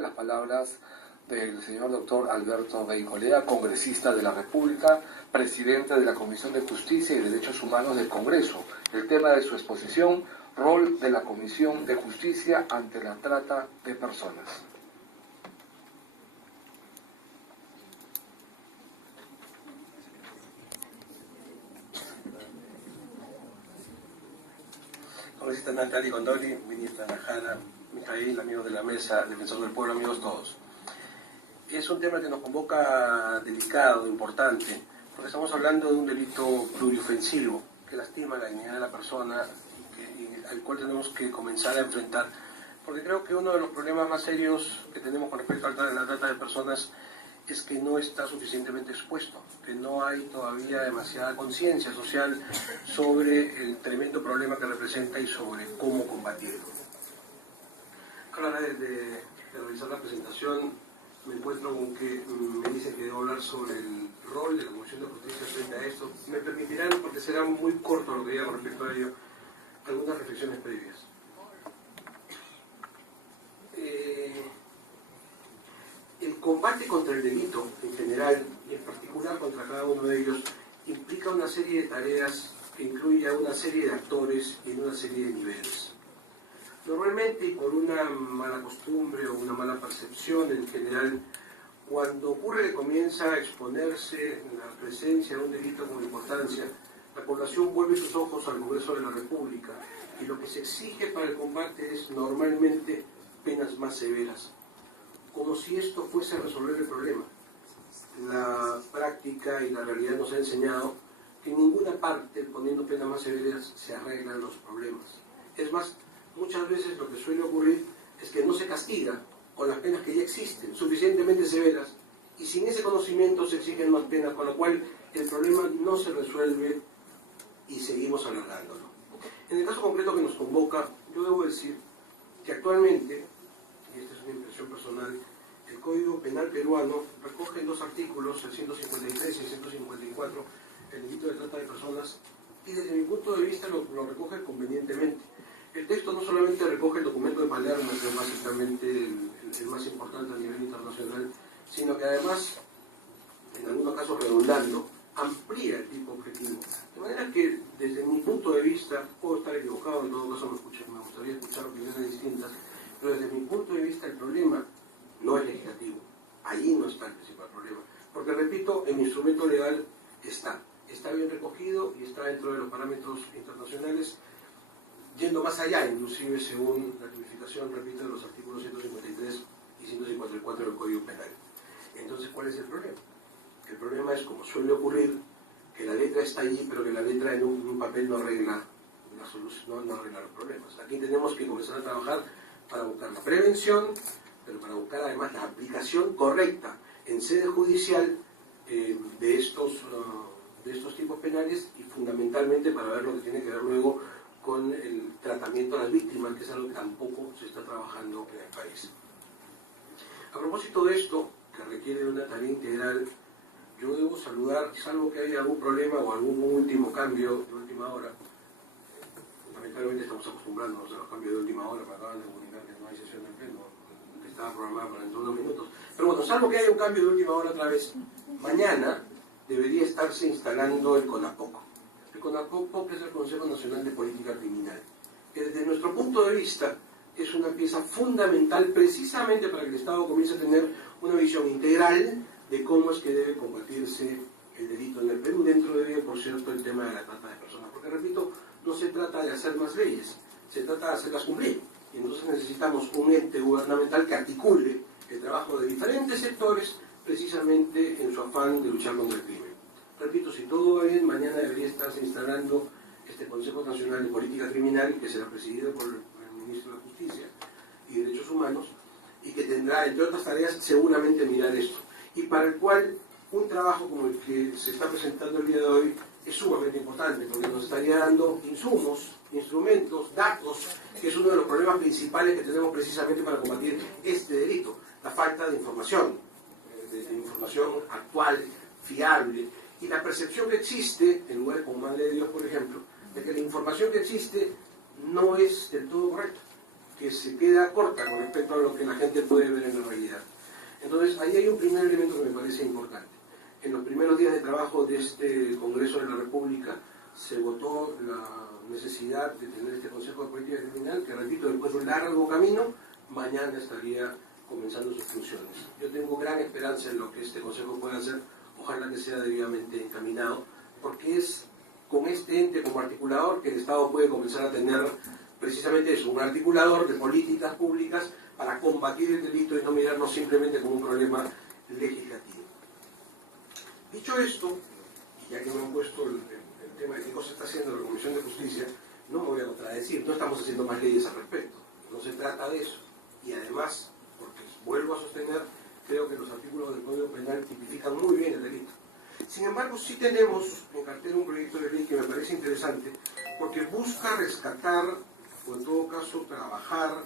Las palabras del señor doctor Alberto Beicolea, congresista de la República, presidente de la Comisión de Justicia y Derechos Humanos del Congreso. El tema de su exposición, rol de la Comisión de Justicia ante la trata de personas. Congresista Natalie Gondoli, ministra Najara, Mijail, amigos de la mesa, defensor del pueblo, amigos todos. Es un tema que nos convoca delicado, importante, porque estamos hablando de un delito pluriofensivo que lastima la dignidad de la persona y al cual tenemos que comenzar a enfrentar. Porque creo que uno de los problemas más serios que tenemos con respecto a la trata de personas es que no está suficientemente expuesto, que no hay todavía demasiada conciencia social sobre el tremendo problema que representa y sobre cómo combatirlo. A la hora de realizar la presentación me encuentro con que me dicen que debo hablar sobre el rol de la Comisión de Justicia frente a esto. Me permitirán, porque será muy corto lo que diga con respecto a ello, algunas reflexiones previas. El combate contra el delito en general, y en particular contra cada uno de ellos, implica una serie de tareas que incluye a una serie de actores y en una serie de niveles. Normalmente, y por una mala costumbre o una mala percepción en general, cuando ocurre que comienza a exponerse la presencia de un delito con importancia, la población vuelve sus ojos al Congreso de la República y lo que se exige para el combate es normalmente penas más severas, como si esto fuese a resolver el problema. La práctica y la realidad nos ha enseñado que en ninguna parte, poniendo penas más severas, se arreglan los problemas. Es más, muchas veces lo que suele ocurrir es que no se castiga con las penas que ya existen, suficientemente severas, y sin ese conocimiento se exigen más penas, con lo cual el problema no se resuelve y seguimos alargándolo. En el caso concreto que nos convoca, yo debo decir que actualmente, y esta es una impresión personal, el Código Penal peruano recoge en dos artículos, el 153 y el 154, el delito de trata de personas, y desde mi punto de vista lo recoge convenientemente. El texto no solamente recoge el documento de Palermo, que es básicamente el más importante a nivel internacional, sino que además, en algunos casos redundando, amplía el tipo objetivo. De manera que, desde mi punto de vista, puedo estar equivocado, en todo caso me gustaría escuchar opiniones distintas, pero desde mi punto de vista el problema no es legislativo. Allí no está el principal problema. Porque, repito, el instrumento legal está bien recogido y está dentro de los parámetros internacionales, yendo más allá, inclusive según la tipificación, repito, de los artículos 153 y 154 del Código Penal. Entonces, ¿cuál es el problema? El problema es, como suele ocurrir, que la letra está allí, pero que la letra en un papel no arregla la solución, no arregla los problemas. Aquí tenemos que comenzar a trabajar para buscar la prevención, pero para buscar además la aplicación correcta en sede judicial de estos tipos penales y fundamentalmente para ver lo que tiene que ver luego con el tratamiento a las víctimas, que es algo que tampoco se está trabajando en el país. A propósito de esto, que requiere una tarea integral, yo debo saludar, salvo que haya algún problema o algún último cambio de última hora. Lamentablemente estamos acostumbrándonos a los cambios de última hora, para acabar de comunicar que no hay sesión de pleno, que estaba programada para dentro de unos minutos. Pero bueno, salvo que haya un cambio de última hora otra vez, mañana debería estarse instalando el CONAPOC. El CONAPOC es el Consejo Nacional de Política Criminal, que desde nuestro punto de vista es una pieza fundamental precisamente para que el Estado comience a tener una visión integral de cómo es que debe combatirse el delito en el Perú, dentro de ello, por cierto, el tema de la trata de personas. Porque, repito, no se trata de hacer más leyes, se trata de hacerlas cumplir. Y entonces necesitamos un ente gubernamental que articule el trabajo de diferentes sectores precisamente en su afán de luchar contra el crimen. Repito, si todo va bien, mañana debería estarse instalando este Consejo Nacional de Política Criminal, que será presidido por el Ministro de Justicia y Derechos Humanos, y que tendrá, entre otras tareas, seguramente mirar esto. Y para el cual un trabajo como el que se está presentando el día de hoy es sumamente importante, porque nos estaría dando insumos, instrumentos, datos, que es uno de los problemas principales que tenemos precisamente para combatir este delito, la falta de información actual, fiable, y la percepción que existe, en lugares como Madre de Dios, por ejemplo, de que la información que existe no es del todo correcta, que se queda corta con respecto a lo que la gente puede ver en la realidad. Entonces, ahí hay un primer elemento que me parece importante. En los primeros días de trabajo de este Congreso de la República se votó la necesidad de tener este Consejo de Política Criminal, que repito, después de un largo camino, mañana estaría comenzando sus funciones. Yo tengo gran esperanza en lo que este Consejo pueda hacer, ojalá que sea debidamente encaminado, porque es con este ente como articulador que el Estado puede comenzar a tener precisamente eso, un articulador de políticas públicas para combatir el delito y no mirarnos simplemente como un problema legislativo. Dicho esto, y ya que me han puesto el tema de qué cosa está haciendo la Comisión de Justicia, no me voy a contradecir, no estamos haciendo más leyes al respecto, no se trata de eso. Y además, porque vuelvo a sostener, creo que los artículos del Código Penal tipifican muy bien el delito. Sin embargo, sí tenemos en cartera un proyecto de ley que me parece interesante, porque busca rescatar, o en todo caso trabajar,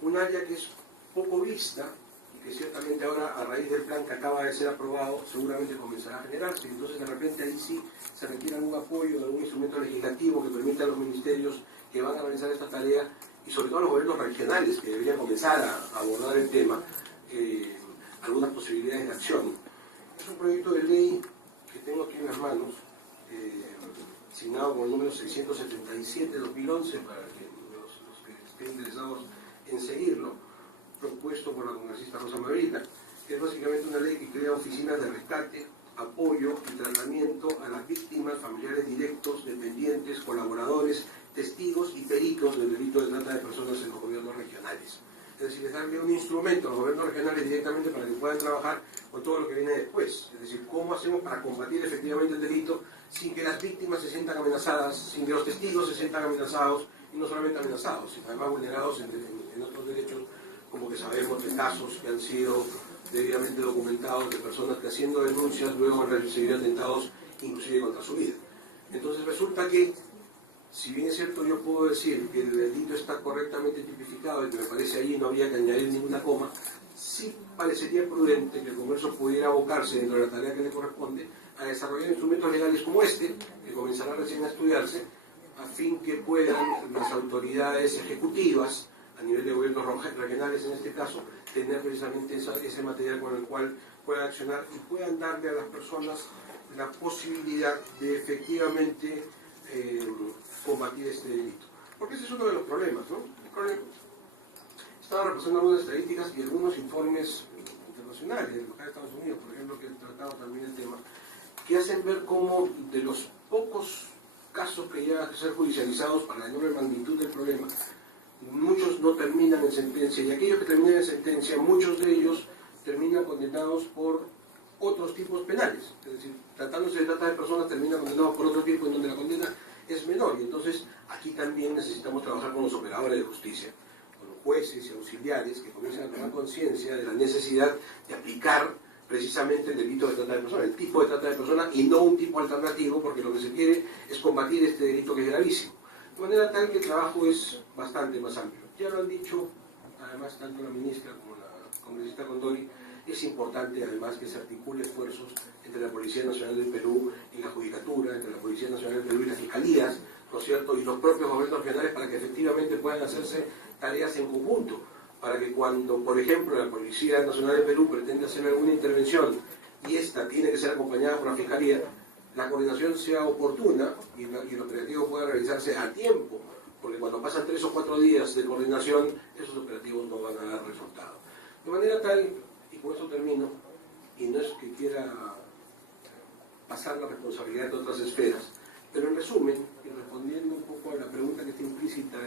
un área que es poco vista, y que ciertamente ahora, a raíz del plan que acaba de ser aprobado, seguramente comenzará a generarse. Entonces, de repente, ahí sí se requiere algún apoyo, algún instrumento legislativo que permita a los ministerios que van a realizar esta tarea, y sobre todo a los gobiernos regionales, que deberían comenzar a abordar el tema, algunas posibilidades de acción. Es un proyecto de ley que tengo aquí en las manos, asignado con el número 677-2011, para que los que estén interesados en seguirlo, propuesto por la congresista Rosa Mabrita, que es básicamente una ley que crea oficinas de rescate, apoyo y tratamiento a las víctimas, familiares directos, dependientes, colaboradores, testigos y peritos del delito de trata de personas en los gobiernos regionales. Es decir, es darle un instrumento a los gobiernos regionales directamente para que puedan trabajar con todo lo que viene después. Es decir, cómo hacemos para combatir efectivamente el delito sin que las víctimas se sientan amenazadas, sin que los testigos se sientan amenazados, y no solamente amenazados, sino además vulnerados en otros derechos, como que sabemos de casos que han sido debidamente documentados de personas que haciendo denuncias luego han recibido atentados inclusive contra su vida. Entonces resulta que, si bien es cierto, yo puedo decir que el delito está correctamente tipificado y que me parece allí no habría que añadir ninguna coma, sí parecería prudente que el Congreso pudiera abocarse dentro de la tarea que le corresponde a desarrollar instrumentos legales como este, que comenzará recién a estudiarse, a fin que puedan las autoridades ejecutivas, a nivel de gobiernos regionales en este caso, tener precisamente ese material con el cual puedan accionar y puedan darle a las personas la posibilidad de efectivamente combatir este delito. Porque ese es uno de los problemas, ¿no? Estaba repasando algunas estadísticas y algunos informes internacionales, de los Estados Unidos, por ejemplo, que han tratado también el tema, que hacen ver cómo de los pocos casos que llegan a ser judicializados para la enorme magnitud del problema, muchos no terminan en sentencia, y aquellos que terminan en sentencia, muchos de ellos terminan condenados por otros tipos penales. Es decir, tratándose de trata de personas, terminan condenados por otro tipo en donde la condena es menor. Y entonces aquí también necesitamos trabajar con los operadores de justicia, con los jueces y auxiliares, que comiencen a tomar conciencia de la necesidad de aplicar precisamente el delito de trata de personas, el tipo de trata de personas, y no un tipo alternativo, porque lo que se quiere es combatir este delito que es gravísimo. De manera tal que el trabajo es bastante más amplio. Ya lo han dicho, además, tanto la ministra como la congresista Condori, es importante además que se articule esfuerzos entre la Policía Nacional del Perú y la Judicatura, entre la Policía Nacional del Perú y las Fiscalías, ¿no es cierto?, y los propios gobiernos regionales, para que efectivamente puedan hacerse tareas en conjunto, para que cuando, por ejemplo, la Policía Nacional del Perú pretende hacer alguna intervención y esta tiene que ser acompañada por la Fiscalía, la coordinación sea oportuna y el operativo pueda realizarse a tiempo, porque cuando pasan 3 o 4 días de coordinación, esos operativos no van a dar resultado. De manera tal, y con eso termino, y no es que quiera pasar la responsabilidad de otras esferas, pero en resumen, y respondiendo un poco a la pregunta que está implícita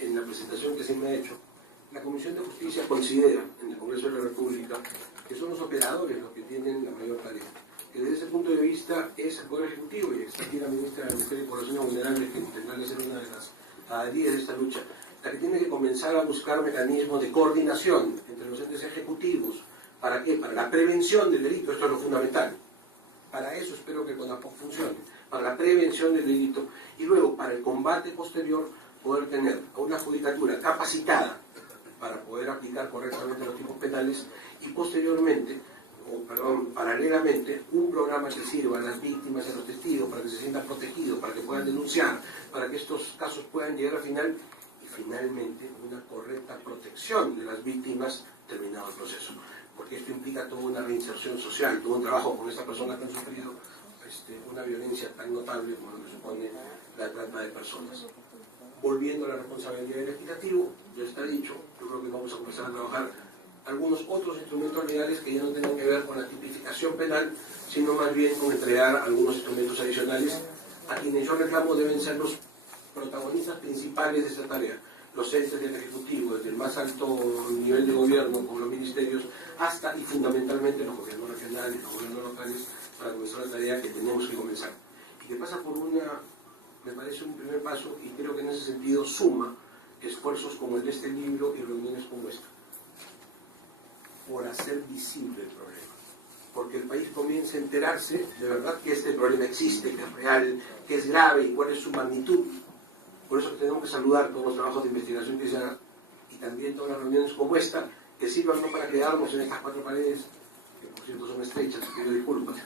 en la presentación que se me ha hecho, la Comisión de Justicia considera en el Congreso de la República que son los operadores los que tienen la mayor tarea. Que desde ese punto de vista es el Poder Ejecutivo, y está aquí la ministra de Mujer y Poblaciones Vulnerables, que tendrá que ser una de las adalides de esta lucha, la que tiene que comenzar a buscar mecanismos de coordinación entre los entes ejecutivos. ¿Para qué? Para la prevención del delito, esto es lo fundamental. Para eso espero que CONAPOC funcione, para la prevención del delito, y luego para el combate posterior poder tener a una judicatura capacitada para poder aplicar correctamente los tipos penales, y posteriormente, paralelamente, un programa que sirva a las víctimas y a los testigos para que se sientan protegidos, para que puedan denunciar, para que estos casos puedan llegar al final finalmente una correcta protección de las víctimas terminado el proceso, porque esto implica toda una reinserción social, todo un trabajo con estas personas que han sufrido una violencia tan notable como lo que supone la trata de personas. Volviendo a la responsabilidad del legislativo, ya está dicho, yo creo que vamos a comenzar a trabajar algunos otros instrumentos legales que ya no tengan que ver con la tipificación penal, sino más bien con entregar algunos instrumentos adicionales a quienes yo reclamo deben ser los protagonistas principales de esta tarea, los entes del Ejecutivo, desde el más alto nivel de gobierno, con los ministerios, hasta y fundamentalmente los gobiernos regionales, los gobiernos locales, para comenzar la tarea que tenemos que comenzar. Y que pasa por me parece un primer paso, y creo que en ese sentido suma esfuerzos como el de este libro y reuniones como esta, por hacer visible el problema. Porque el país comience a enterarse de verdad que este problema existe, que es real, que es grave y cuál es su magnitud. Por eso tenemos que saludar todos los trabajos de investigación que se hagan y también todas las reuniones como esta, que sirvan no para quedarnos en estas cuatro paredes, que por cierto son estrechas, pido disculpas,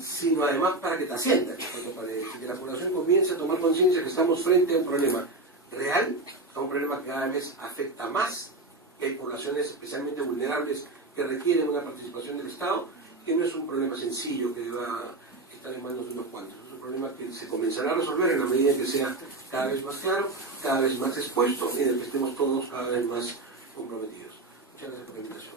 sino además para que trasciendan estas cuatro paredes y que la población comience a tomar conciencia que estamos frente a un problema real, a un problema que cada vez afecta más, que hay poblaciones especialmente vulnerables que requieren una participación del Estado, que no es un problema sencillo que va a estar en manos de unos cuantos. Es un problema que se comenzará a resolver en la medida en que sea cada vez más claro, cada vez más expuesto y en el que estemos todos cada vez más comprometidos. Muchas gracias por la invitación.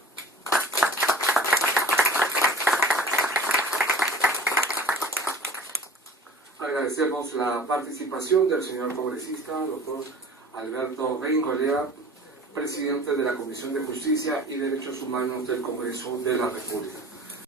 Agradecemos la participación del señor congresista, doctor Alberto Beingolea, presidente de la Comisión de Justicia y Derechos Humanos del Congreso de la República.